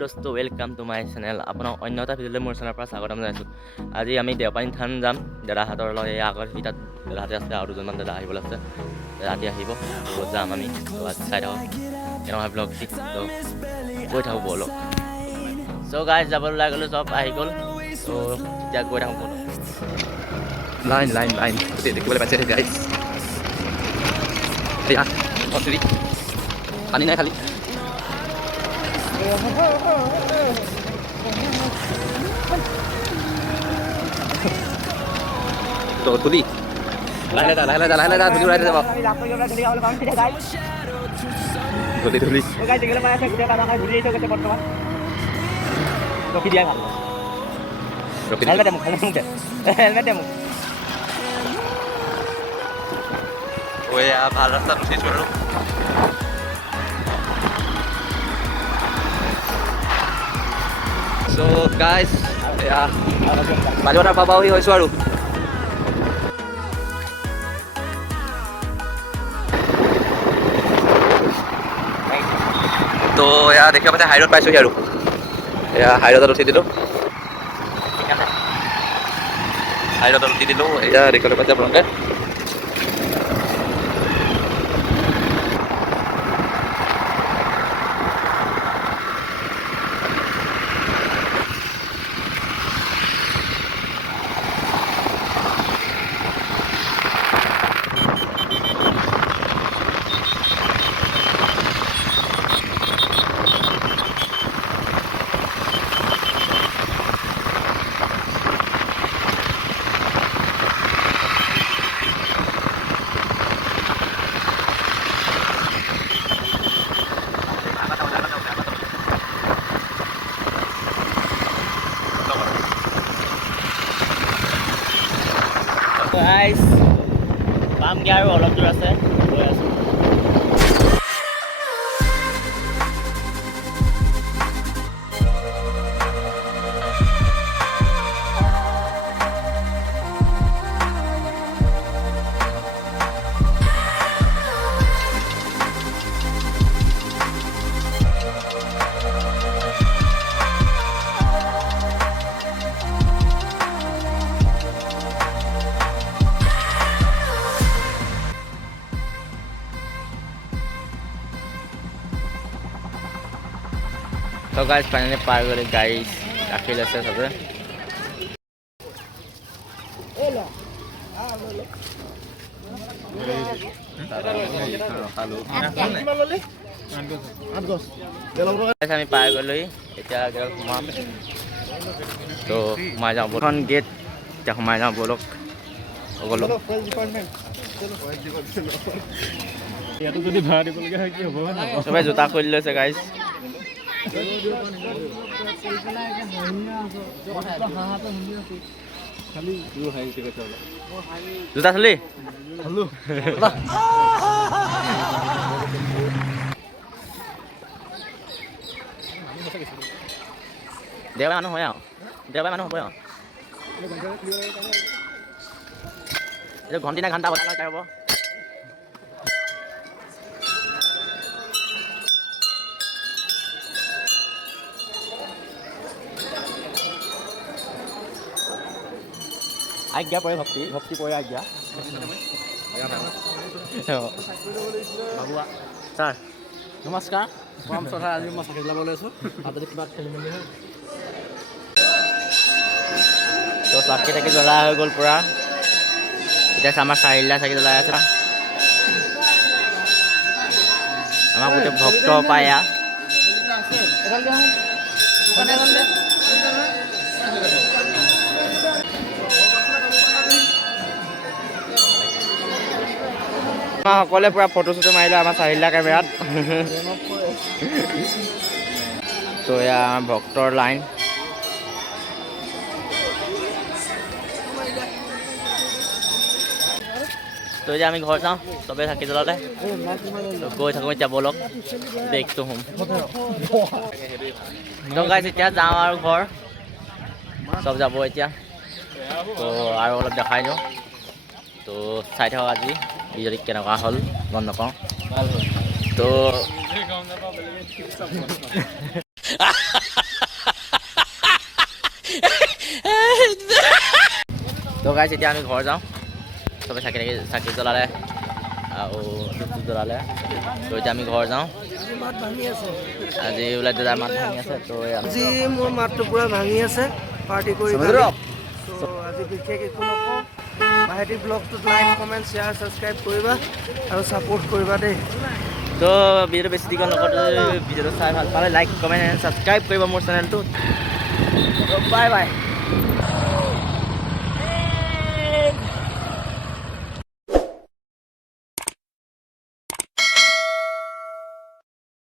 দোস্ত welcome to my channel. আপোনাক অন্য এটা ভিডিঅ'লৈ মোৰ চেনেলৰ পৰা স্বাগতম জনাইছোঁ। আজি আমি দেওপানী থান যাম দাদাহঁতৰ লগত। এই আগত সি তাত দাদাহঁতে আছে আৰু দুজনমান দাদা আহিবলৈ আছে, ৰাতি আহিব। তো যাম আমি, তো আজি চাই থাকক কেনেকুৱা ব্লগ দি, তো গৈ থাকোঁ ব'লক। চ' গাইজ যাবলৈ ওলাই গ'লোঁ, চব আহি গ'ল। তো এতিয়া গৈ থাকোঁ ব'লক। লাইন লাইন লাইন দেখিবলৈ পাইছে গাইজ। এয়া অচৰি পানী নাই খালি। তো তুলি লাহে লাহে ধুলি উৰাই যাব। ধুলি ধুলি ৰখি দিয়া ভাল হেলমেট মোক হেলমেট মোক ভাল ৰাস্তাত উঠিছোঁ আৰু চ' গাইজ এয়া বালিপথাৰ পাবহি হৈছোঁ আৰু তো এয়া দেখিব পাইছে হাইৰোড পাইছোঁহি আৰু এয়া হাইৰোডত উঠি দিলোঁ। এয়া দেখিবলৈ পাইছে আপোনালোকে। গাইজ পামগৈ আৰু অলপ দূৰ আছে, গৈ আছোঁ। তো গাইজ ফাইনেলি পাৰ গ'লে, গাড়ী ৰাখি লৈছে চবে। আমি পাৰ গ'লোহি, এতিয়া সোমাম। তো সোমাই যাওঁ, প্ৰথম গেট এতিয়া সোমাই যাওঁ ব'লক। গ'লো ইয়াতো যদি ভাড়া দিবলগীয়া হয় কি হ'ব? চবে জোতা খুলি লৈছে গাইজ। জোতা চলি দেওবাৰ মানুহ হয় আৰু দেওবাৰ মানুহ হ'বই আৰু এইটো ঘণ্টি নে ঘণ্টা বজাই হ'ব। আজ্ঞা পৰে ভক্তি, ভক্তি পৰে আজ্ঞা। ছাৰ নমস্কাৰ, মই ছাৰ আজি মই চাকি জ্বলাবলৈ আছোঁ। আৰু যদি কিবা খেলি মেলি হয় তো চাকি তাকি জ্বলা হৈ গ'ল পূৰা। এতিয়া আমাৰ চাৰিলা চাকি জ্বলাই আছে। আমাৰ গোটেই ভক্ত পায় ইয়াত। সকলোৱে পূৰা ফটো চটো মাৰিলে আমাৰ চাৰিলা কেমেৰাত। তো এয়া আমাৰ ভক্তৰ লাইন। তো এতিয়া আমি ঘৰ যাওঁ, চবেই চাকি জ্বলালে। গৈ থাকোঁ এতিয়া ব'লক, বেগটো হ'ম। তো গাইজ এতিয়া যাওঁ আৰু ঘৰ, চব যাব এতিয়া। তো আৰু অলপ দেখাই দিওঁ, তো চাই থাকক আজি ভিডিঅ'টো কেনেকুৱা হ'ল গম নাপাওঁ। তো তো গাইছ এতিয়া আমি ঘৰ যাওঁ চবে চাকি জ্বলালে আৰু ধূপ জ্বলালে তো এতিয়া আমি ঘৰ যাওঁ মাত ভাঙি আছে আজি বোলে দাদাৰ মাত ভাঙি আছে তো আজি মোৰ মাতটো পুৰা ভাঙি আছে পাৰ্টি কৰি তো আজি বিশেষ একো নকওঁ ভাইটি ব্লগটোত লাইক কমেণ্ট শ্বেয়াৰ ছাবস্ক্ৰাইব কৰিবা আৰু ছাপোৰ্ট কৰিবা দেই তো ভিডিঅ'টো বেছি দীঘল নকৰোঁ ভিডিঅ'টো চাই ভাল পালে লাইক কমেণ্ট এণ্ড ছাবস্ক্ৰাইব কৰিব মোৰ চেনেলটো বাই বাই